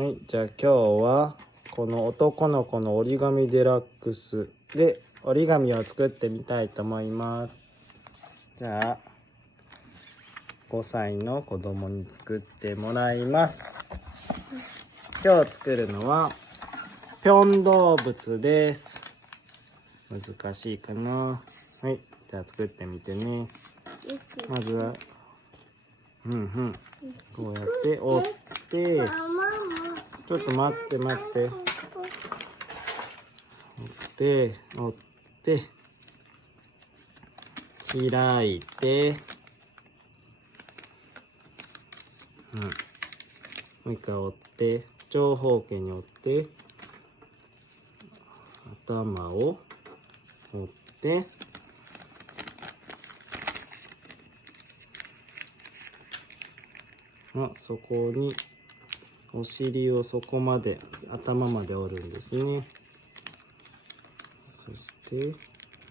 はい、じゃあ今日はこの男の子の折り紙デラックスで折り紙を作ってみたいと思います。じゃあ5歳の子供に作ってもらいます。今日作るのはぴょん動物です。難しいかな。はい、じゃあ作ってみてね。まずはこうやって折って、ちょっと待って折って開いて、もう一回折って長方形に折って頭を折ってそこにお尻をそこまで頭まで折るんですね。そして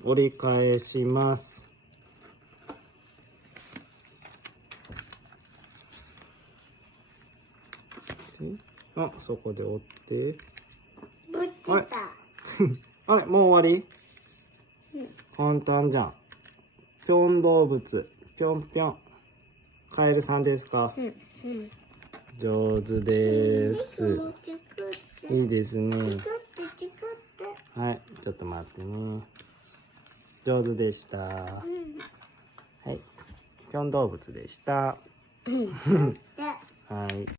折り返します。そこで折って、あれもう終わり？簡単じゃん。ぴょん動物、ぴょんぴょん。カエルさんですか？上手です。いいですね。はい、ちょっと待ってね。上手でした。はい、ぴょん動物でした。はい。